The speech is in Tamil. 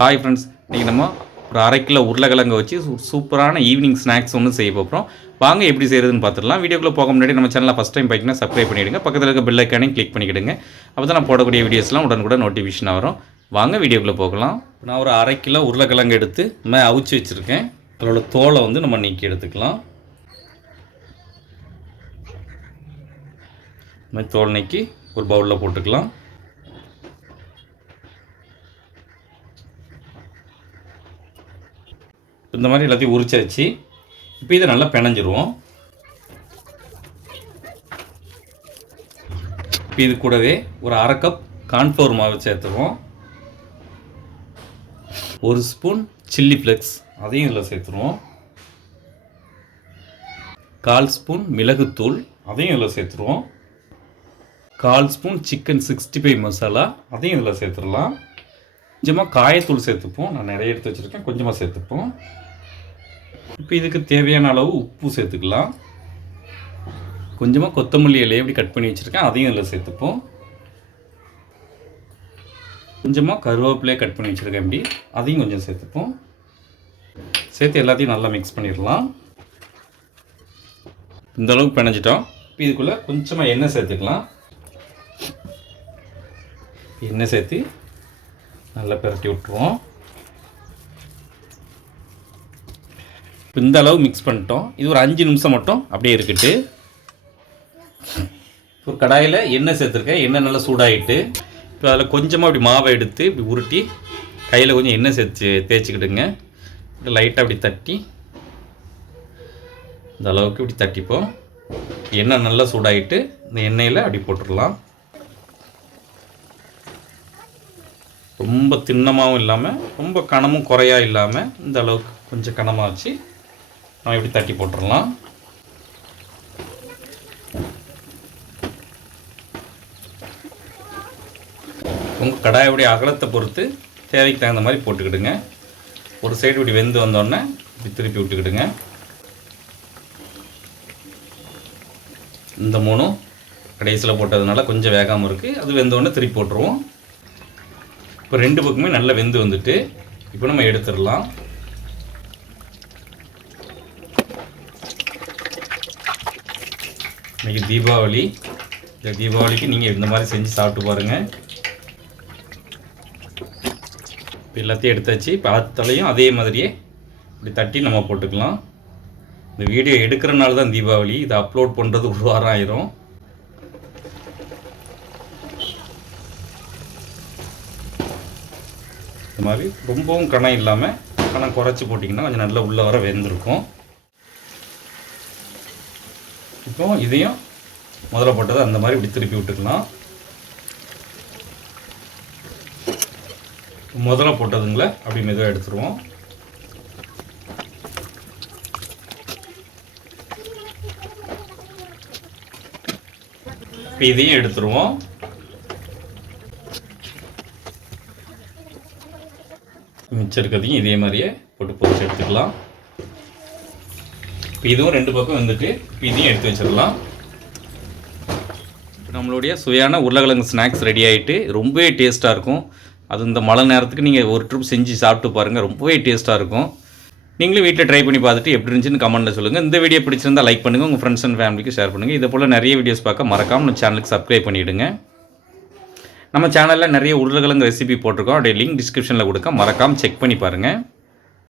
ஹாய் ஃப்ரெண்ட்ஸ், இன்றைக்கி நம்ம ஒரு 1/2 கிலோ உருளைக்கிழங்கு வச்சு சூப்பரான ஈவினிங் ஸ்நாக்ஸ் ஒன்று செய்ய போகிறோம். வாங்க எப்படி செய்கிறதுன்னு பார்த்துடலாம். வீடியோக்குள்ளே போக முன்னாடி நம்ம சேனலை ஃபஸ்ட் டைம் பார்த்திங்கன்னா சப்ஸ்கிரைப் பண்ணிவிடுங்க. பக்கத்தில் இருக்க பெல் ஐக்கானையும் கிளிக் பண்ணிக்கிடுங்க. அப்போ தான் நான் போடக்கூடிய வீடியோஸ்லாம் உடனுக்குடன் நோட்டிஃபிகேஷன் வரும். வாங்க வீடியோக்குள்ளே போகலாம். நான் ஒரு 1/2 கிலோ உருளைக்கிழங்கு எடுத்து நம்ம அவிச்சு வச்சுருக்கேன். அதோட தோலை வந்து நம்ம நீக்கி எடுத்துக்கலாம். இந்த தோல் நீக்கி ஒரு பவுலில் போட்டுக்கலாம். இந்த மாதிரி எல்லாத்தையும் உரிச்சாச்சு. இப்போ இதை நல்லா பிணைஞ்சிருவோம். இப்போ இது கூடவே ஒரு 1/2 கப் கார்ன்ஃப்ளவர் மாவு சேர்த்துருவோம். 1 ஸ்பூன் சில்லி ஃப்ளெக்ஸ் அதையும் இதில் சேர்த்துருவோம். 1/4 ஸ்பூன் மிளகுத்தூள் அதையும் இதில் சேர்த்துருவோம். 1/4 ஸ்பூன் சிக்கன் 65 மசாலா அதையும் இதில் சேர்த்துடலாம். கொஞ்சமாக காயத்தூள் சேர்த்துப்போம். நான் நிறைய எடுத்து வச்சுருக்கேன், கொஞ்சமாக சேர்த்துப்போம். இப்போ இதுக்கு தேவையான அளவு உப்பு சேர்த்துக்கலாம். கொஞ்சமாக கொத்தமல்லி இலையை எப்படி கட் பண்ணி வச்சுருக்கேன் அதையும் இதில் சேர்த்துப்போம். கொஞ்சமாக கருவேப்பிலையை கட் பண்ணி வச்சுருக்கேன் எப்படி அதையும் கொஞ்சம் சேர்த்துப்போம். சேர்த்து எல்லாத்தையும் நல்லா மிக்ஸ் பண்ணிடலாம். இந்த அளவுக்கு பிணைஞ்சிட்டோம். இப்போ இதுக்குள்ளே கொஞ்சமாக எண்ணெய் சேர்த்துக்கலாம். எண்ணெய் சேர்த்து நல்லா பரட்டி விட்டுருவோம். இந்த அளவு மிக்ஸ் பண்ணிட்டோம். இது ஒரு 5 நிமிஷம் மட்டும் அப்படியே இருக்கட்டு. ஒரு கடாயில் எண்ணெய் சேர்த்துருக்கேன். எண்ணெய் நல்லா சூடாகிட்டு இப்போ அதில் கொஞ்சமாக அப்படி மாவை எடுத்து இப்படி உருட்டி கையில் கொஞ்சம் எண்ணெய் சேர்த்து தேய்ச்சிக்கிடுங்க. இப்படி லைட்டாக அப்படி தட்டி இந்த அளவுக்கு இப்படி தட்டிப்போம். எண்ணெய் நல்லா சூடாகிட்டு இந்த எண்ணெயில் அப்படி போட்டுடலாம். ரொம்ப திண்ணமாகவும் இல்லாமல் ரொம்ப கனமும் குறையாக இல்லாமல் இந்த அளவுக்கு கொஞ்சம் கனமாக வச்சு நம்ம இப்படி தட்டி போட்டுடலாம். உங்கள் கடாயோடைய அகலத்தை பொறுத்து தேவைக்கு தகுந்த மாதிரி போட்டுக்கிடுங்க. ஒரு சைடு இப்படி வெந்து வந்தோடனே இப்படி திருப்பி விட்டுக்கிடுங்க. இந்த 3 கடைசியில் போட்டதுனால கொஞ்சம் வேகாமல் இருக்குது. அது வெந்தோடனே திருப்பி போட்டுருவோம். இப்போ 2 பக்கமே நல்லா வெந்து வந்துட்டு இப்போ நம்ம எடுத்துடலாம். இன்றைக்கி தீபாவளி. இந்த தீபாவளிக்கு நீங்கள் இந்த மாதிரி செஞ்சு சாப்பிட்டு பாருங்கள். இப்போ எல்லாத்தையும் எடுத்தாச்சு. இப்போ அத்தலையும் அதே மாதிரியே இப்படி தட்டி நம்ம போட்டுக்கலாம். இந்த வீடியோ எடுக்கிறனால தான் தீபாவளி. இதை அப்லோட் பண்ணுறது 1 வாரம் ஆயிரும். இந்த மாதிரி ரொம்பவும் கணம் இல்லாமல் கணம் குறைச்சி போட்டிங்கன்னா கொஞ்சம் நல்லா உள்ளே வர வெந்திருக்கும். இப்போ இதையும் முதல்ல போட்டதை அந்த மாதிரி இப்படி திருப்பி விட்டுக்கலாம். முதல்ல போட்டதுங்கள அப்படி மெதுவாக எடுத்துருவோம். இப்போ இதையும் எடுத்துருவோம். மிச்சம் இருக்கிறதையும் இதே மாதிரியே போட்டு பொரிச்சு எடுத்துக்கலாம். இப்போ இதுவும் 2 பக்கம் வந்துட்டு இப்போ இதையும் எடுத்து வச்சிடலாம். இப்போ நம்மளுடைய சுவையான உருளைக்கிழங்கு ஸ்நாக்ஸ் ரெடி ஆகிட்டு ரொம்பவே டேஸ்ட்டாக இருக்கும். அது இந்த மழை நேரத்துக்கு நீங்கள் ஒரு ட்ரிப் செஞ்சு சாப்பிட்டு பாருங்கள். ரொம்பவே டேஸ்ட்டாக இருக்கும். நீங்களும் வீட்டில் ட்ரை பண்ணி பார்த்துட்டு எப்படி இருந்துச்சுன்னு கமெண்ட்டில் சொல்லுங்கள். இந்த வீடியோ பிடிச்சிருந்தால் லைக் பண்ணுங்கள். உங்கள் ஃப்ரெண்ட்ஸ் அண்ட் ஃபேமிலிக்கு ஷேர் பண்ணுங்கள். இதே போல் நிறைய வீடியோஸ் பார்க்க மறக்காமல் நம்ம சேனலுக்கு சப்ஸ்கிரைப் பண்ணிவிடுங்க. நம்ம சேனலில் நிறைய உருளைக்கிழங்கு ரெசிபி போட்டிருக்கோம். அப்படியே லிங்க் டிஸ்கிரிப்ஷனில் கொடுக்க மறக்காமல் செக் பண்ணி பாருங்கள்.